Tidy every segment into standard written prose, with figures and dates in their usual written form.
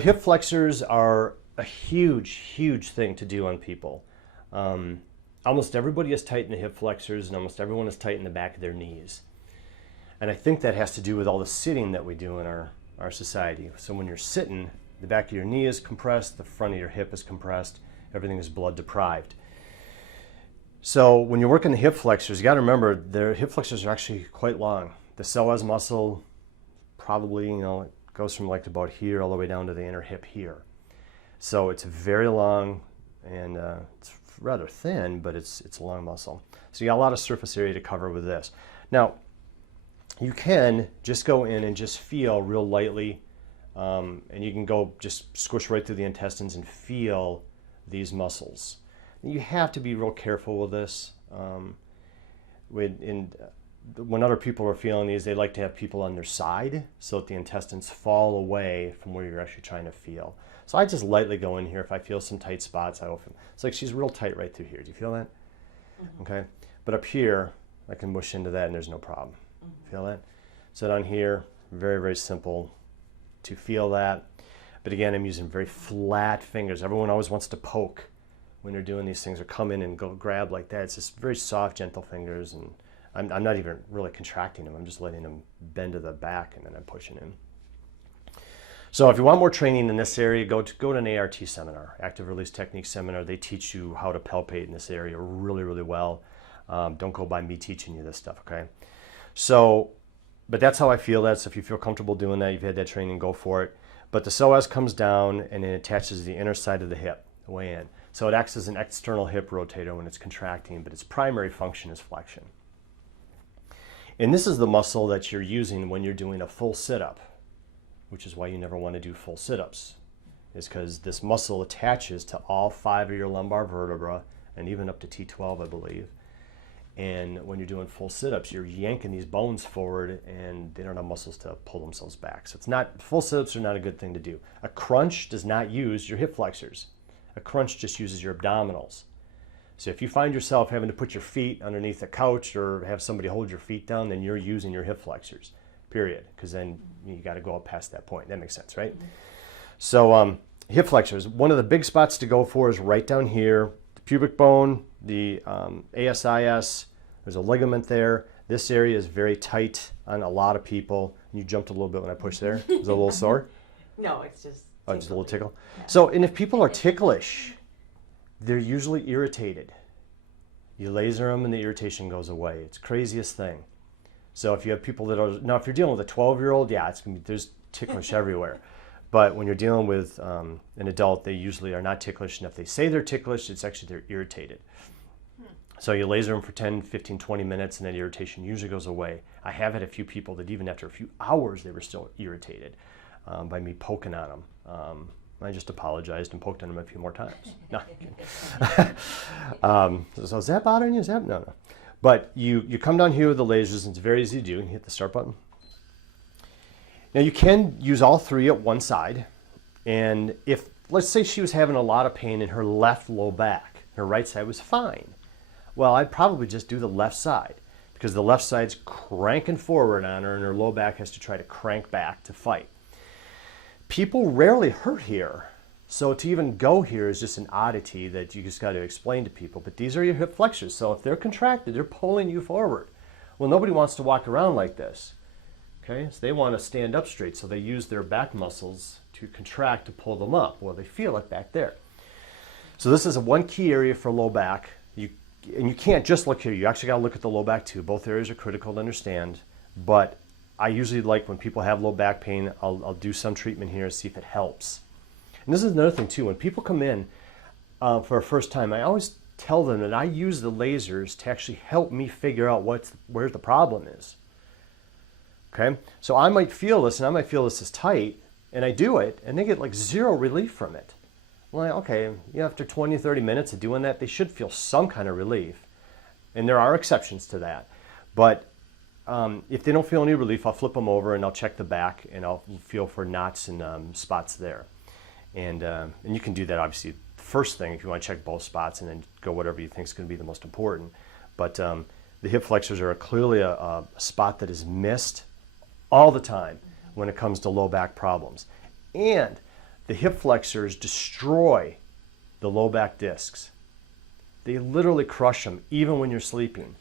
Hip flexors are a huge thing to do on people. Almost everybody is tight in the hip flexors and almost everyone is tight in the back of their knees. And I think that has to do with all the sitting that we do in our society. So when you're sitting, the back of your knee is compressed, the front of your hip is compressed, everything is blood deprived. So when you're working the hip flexors, you got to remember their hip flexors are actually quite long. The psoas muscle probably, it goes from like about here all the way down to the inner hip here. So it's very long and it's rather thin, but it's a long muscle. So you got a lot of surface area to cover with this. Now, you can just go in and just feel real lightly, and you can go just squish right through the intestines and feel these muscles. You have to be real careful with this. When other people are feeling these, they like to have people on their side so that the intestines fall away from where you're actually trying to feel. So I just lightly go in here. If I feel some tight spots, I open. It's like she's real tight right through here. Do you feel that? Mm-hmm. Okay. But up here, I can mush into that and there's no problem. Mm-hmm. Feel that? So down here, very simple to feel that. But again, I'm using very flat fingers. Everyone always wants to poke when they're doing these things or come in and go grab like that. It's just very soft, gentle fingers, and I'm not even really contracting them. I'm just letting them bend to the back and then I'm pushing in. So if you want more training in this area, go to an ART seminar, Active Release Technique seminar. They teach you how to palpate in this area really well. Don't go by me teaching you this stuff, okay? So, but that's how I feel that. So if you feel comfortable doing that, you've had that training, go for it. But the psoas comes down and it attaches the inner side of the hip, the way in. So it acts as an external hip rotator when it's contracting, but its primary function is flexion. And this is the muscle that you're using when you're doing a full sit-up, which is why you never want to do full sit-ups, is because this muscle attaches to all 5 of your lumbar vertebrae and even up to T12, I believe. And when you're doing full sit-ups, you're yanking these bones forward and they don't have muscles to pull themselves back. So it's not, full sit-ups are not a good thing to do. A crunch does not use your hip flexors. A crunch just uses your abdominals. So if you find yourself having to put your feet underneath a couch or have somebody hold your feet down, then you're using your hip flexors, period. Because then you got to go up past that point. That makes sense, right? Mm-hmm. So hip flexors, one of the big spots to go for is right down here, the pubic bone, the ASIS. There's a ligament there. This area is very tight on a lot of people. You jumped a little bit when I pushed there. Was it a little sore? No, it's just oh, just a little tickle. Yeah. So, and if people are ticklish, they're usually irritated. You laser them and the irritation goes away. It's the craziest thing. So if you have people that are, now if you're dealing with a 12-year-old, yeah, it's gonna be, there's ticklish everywhere. But when you're dealing with an adult, they usually are not ticklish. And if they say they're ticklish, it's actually they're irritated. So you laser them for 10, 15, 20 minutes and that irritation usually goes away. I have had a few people that even after a few hours, they were still irritated by me poking on them. I just apologized and poked on them a few more times. No, so is that bothering you? Is that? No. But you come down here with the lasers and it's very easy to do. You hit the start button. Now you can use all three at one side. And if, let's say she was having a lot of pain in her left low back, her right side was fine. Well, I'd probably just do the left side because the left side's cranking forward on her and her low back has to try to crank back to fight. People rarely hurt here, so to even go here is just an oddity that you just got to explain to people. But these are your hip flexors, so if they're contracted, they're pulling you forward. Well, nobody wants to walk around like this, okay? So they want to stand up straight, so they use their back muscles to contract to pull them up. Well, they feel it back there. So this is a one key area for low back. And you can't just look here. You actually got to look at the low back too. Both areas are critical to understand, but I usually like when people have low back pain, I'll do some treatment here, see if it helps. And this is another thing too. When people come in for a first time, I always tell them that I use the lasers to actually help me figure out where the problem is. Okay, so I might feel this, and I might feel this is tight, and I do it, and they get like zero relief from it. Well, okay, after 20, 30 minutes of doing that, they should feel some kind of relief. And there are exceptions to that. But if they don't feel any relief, I'll flip them over and I'll check the back and I'll feel for knots and spots there. And you can do that, obviously, first thing if you want to check both spots and then go whatever you think is going to be the most important. But the hip flexors are clearly a spot that is missed all the time when it comes to low back problems. And The hip flexors destroy the low back discs. They literally crush them even when you're sleeping.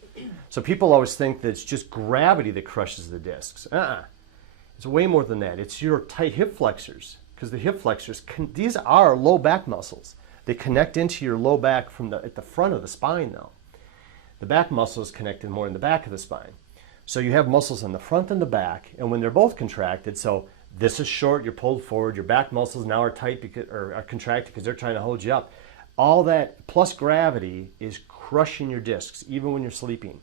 So people always think that it's just gravity that crushes the discs. It's way more than that. It's your tight hip flexors, because the hip flexors, these are low back muscles. They connect into your low back at the front of the spine though. The back muscle is connected more in the back of the spine. So you have muscles in the front and the back, and when they're both contracted, so this is short, you're pulled forward, your back muscles now are tight or are contracted because they're trying to hold you up. All that plus gravity is crushing your discs even when you're sleeping.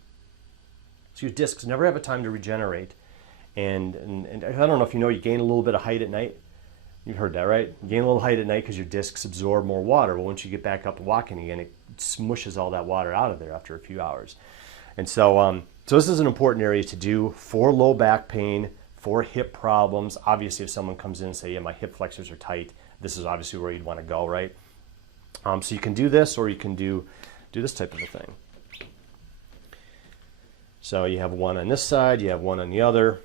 So your discs never have a time to regenerate. And I don't know if you know, you gain a little bit of height at night. You heard that, right? You gain a little height at night because your discs absorb more water. Well, once you get back up and walking again, it smushes all that water out of there after a few hours. And so, so this is an important area to do for low back pain, for hip problems. Obviously, if someone comes in and say, yeah, my hip flexors are tight, this is obviously where you'd want to go, right? So you can do this, or you can do this type of a thing. So you have one on this side, you have one on the other.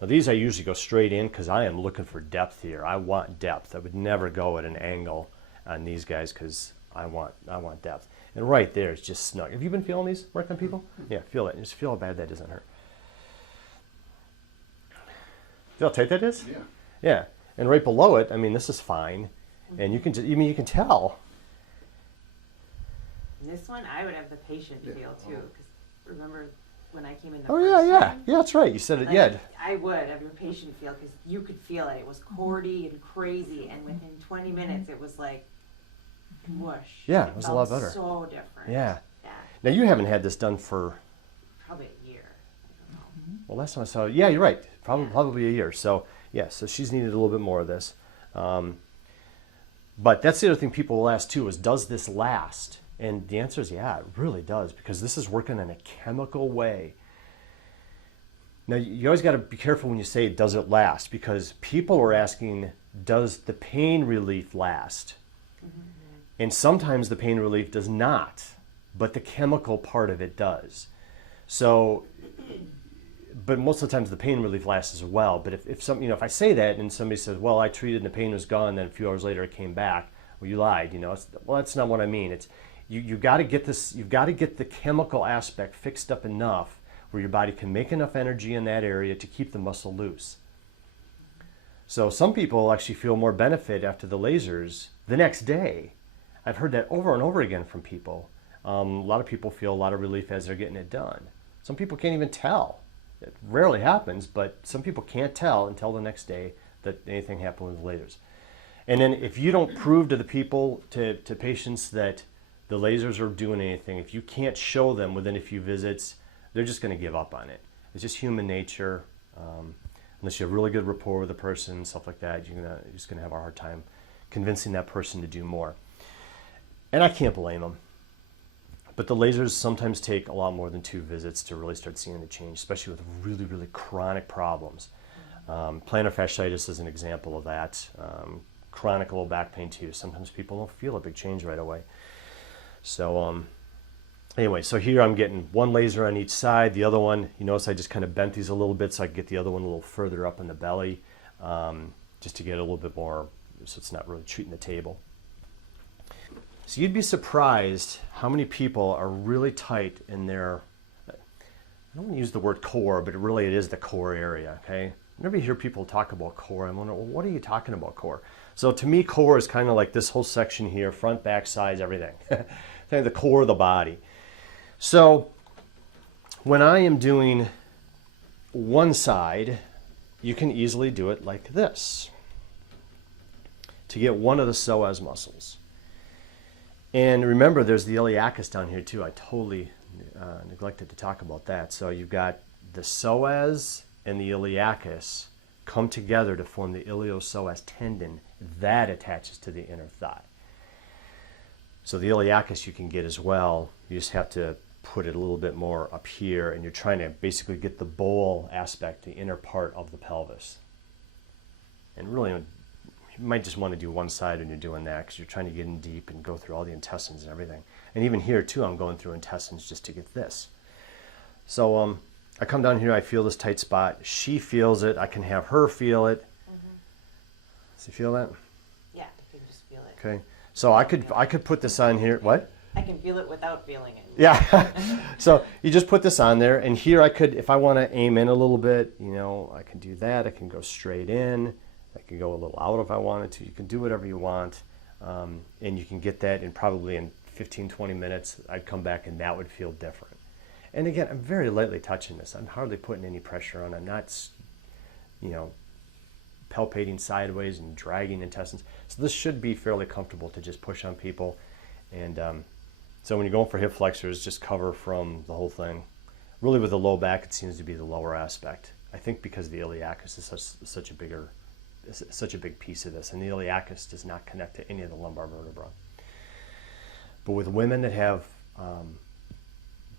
Now these I usually go straight in because I am looking for depth here. I want depth. I would never go at an angle on these guys because I want depth. And right there is just snug. Have you been feeling these work on people? Yeah, feel it. Just feel how bad that doesn't hurt. Feel how tight that is? Yeah. Yeah. And right below it, I mean, this is fine. And you can just, you can tell. This one, I would have the patient feel too, because remember when I came in the Oh first yeah, yeah, time? yeah. That's right. You said it. Like, Yeah. I would have your patient feel because you could feel it. It was cordy and crazy, and within 20 minutes, it was like whoosh. Yeah, it was a lot felt better. So different. Yeah. Yeah. Now you haven't had this done for. Probably a year. I don't know. Well, last time I saw. Yeah, you're right. Probably a year. So yeah. So she's needed a little bit more of this. But that's the other thing people will ask too: is does this last? And the answer is yeah, it really does, because this is working in a chemical way. Now, you always got to be careful when you say, does it last? Because people are asking, does the pain relief last? Mm-hmm. And sometimes the pain relief does not, but the chemical part of it does. So, but most of the times the pain relief lasts as well. But if I say that and somebody says, well, I treated and the pain was gone, then a few hours later it came back, well, you lied, well, that's not what I mean. It's, you got to get this, you've got to get the chemical aspect fixed up enough where your body can make enough energy in that area to keep the muscle loose. So some people actually feel more benefit after the lasers the next day. I've heard that over and over again from people. A lot of people feel a lot of relief as they're getting it done. Some people can't even tell. It rarely happens, but some people can't tell until the next day that anything happened with the lasers. And then if you don't prove to the people, to patients that the lasers are doing anything, if you can't show them within a few visits, they're just going to give up on it. It's just human nature. Unless you have really good rapport with the person, stuff like that, you're just going to have a hard time convincing that person to do more. And I can't blame them. But the lasers sometimes take a lot more than 2 visits to really start seeing the change, especially with really, really chronic problems. Plantar fasciitis is an example of that. Chronic low back pain too. Sometimes people don't feel a big change right away. So anyway, so here I'm getting one laser on each side. The other one, you notice I just kind of bent these a little bit so I can get the other one a little further up in the belly, just to get a little bit more, so it's not really treating the table. So you'd be surprised how many people are really tight in their, I don't want to use the word core, but it is the core area, okay? Whenever you hear people talk about core, I'm wondering, well, what are you talking about core? So to me, core is kind of like this whole section here, front, back, sides, everything. Kind of the core of the body. So when I am doing one side, you can easily do it like this to get one of the psoas muscles. And remember, there's the iliacus down here too. I totally neglected to talk about that. So you've got the psoas and the iliacus come together to form the iliopsoas tendon that attaches to the inner thigh. So the iliacus you can get as well. You just have to put it a little bit more up here, and you're trying to basically get the bowl aspect, the inner part of the pelvis. And really, you might just want to do one side when you're doing that, because you're trying to get in deep and go through all the intestines and everything. And even here too, I'm going through intestines just to get this. So I come down here, I feel this tight spot. She feels it. I can have her feel it. Mm-hmm. Does you feel that? Okay. So I could put this on here. What? I can feel it without feeling it. Yeah. So you just put this on there, and here I could, if I want to aim in a little bit, you know, I can do that. I can go straight in. I can go a little out if I wanted to. You can do whatever you want, and you can get that in probably in 15, 20 minutes. I'd come back and that would feel different. And again, I'm very lightly touching this. I'm hardly putting any pressure on. I'm not, you know, palpating sideways and dragging intestines. So this should be fairly comfortable to just push on people. And so when you're going for hip flexors, just cover from the whole thing. Really with the low back, it seems to be the lower aspect. I think because the iliacus is such a big piece of this, and the iliacus does not connect to any of the lumbar vertebra. But with women that have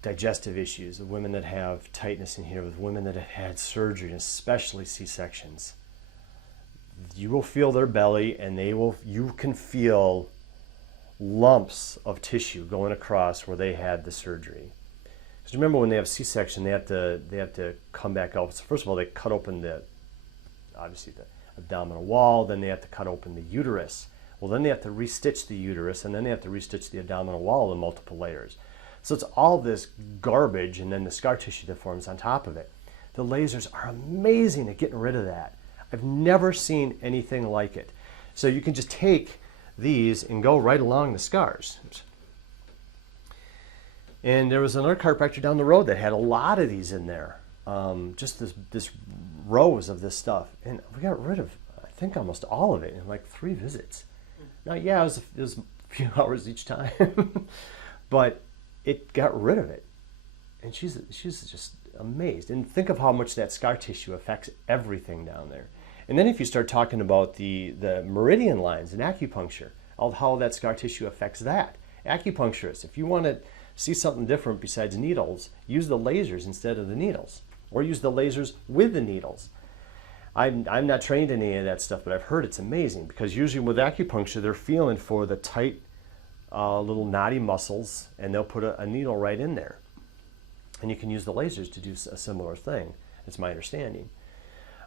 digestive issues, with women that have tightness in here, with women that have had surgery, and especially C-sections, you will feel their belly, and you can feel lumps of tissue going across where they had the surgery. Because remember, when they have C-section, they have to come back out. So first of all, they cut open obviously the abdominal wall, then they have to cut open the uterus. Well, then they have to restitch the uterus, and then they have to restitch the abdominal wall in multiple layers. So it's all this garbage, and then the scar tissue that forms on top of it. The lasers are amazing at getting rid of that. I've never seen anything like it. So you can just take these and go right along the scars. And there was another chiropractor down the road that had a lot of these in there. Just this rows of this stuff. And we got rid of, I think, almost all of it in like 3 visits. Now, yeah, it was a few hours each time, but it got rid of it. And she's just amazed. And think of how much that scar tissue affects everything down there. And then if you start talking about the meridian lines in acupuncture, how that scar tissue affects that. Acupuncturists, if you want to see something different besides needles, use the lasers instead of the needles, or use the lasers with the needles. I'm not trained in any of that stuff, but I've heard it's amazing, because usually with acupuncture, they're feeling for the tight little knotty muscles, and they'll put a needle right in there. And you can use the lasers to do a similar thing. It's my understanding.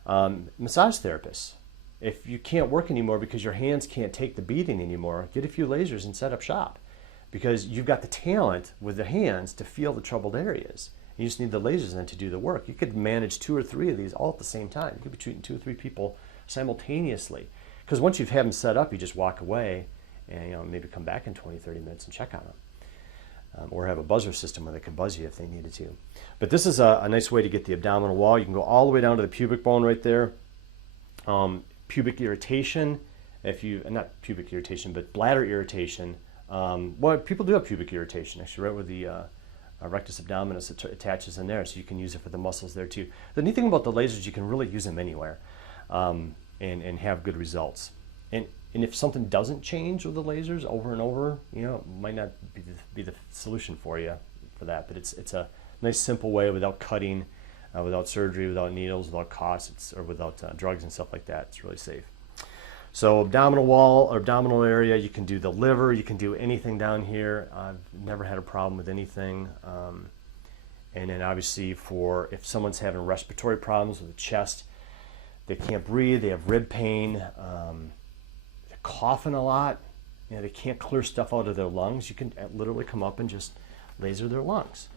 Massage therapists, if you can't work anymore because your hands can't take the beating anymore, get a few lasers and set up shop, because you've got the talent with the hands to feel the troubled areas. You just need the lasers then to do the work. You could manage 2 or 3 of these all at the same time. You could be treating 2 or 3 people simultaneously, because once you've had them set up, you just walk away and maybe come back in 20, 30 minutes and check on them. Or have a buzzer system where they could buzz you if they needed to. But this is a nice way to get the abdominal wall. You can go all the way down to the pubic bone right there. Pubic irritation, not pubic irritation, but bladder irritation. Well, people do have pubic irritation, actually, right where the rectus abdominis attaches in there, so you can use it for the muscles there too. The neat thing about the lasers, you can really use them anywhere and have good results. And if something doesn't change with the lasers over and over, you know, it might not be the solution for you for that. But it's a nice, simple way without cutting, without surgery, without needles, without costs, or without drugs and stuff like that. It's really safe. So abdominal wall or abdominal area, you can do the liver, you can do anything down here. I've never had a problem with anything. And then obviously if someone's having respiratory problems with the chest, they can't breathe, they have rib pain, coughing a lot, you know, they can't clear stuff out of their lungs, you can literally come up and just laser their lungs.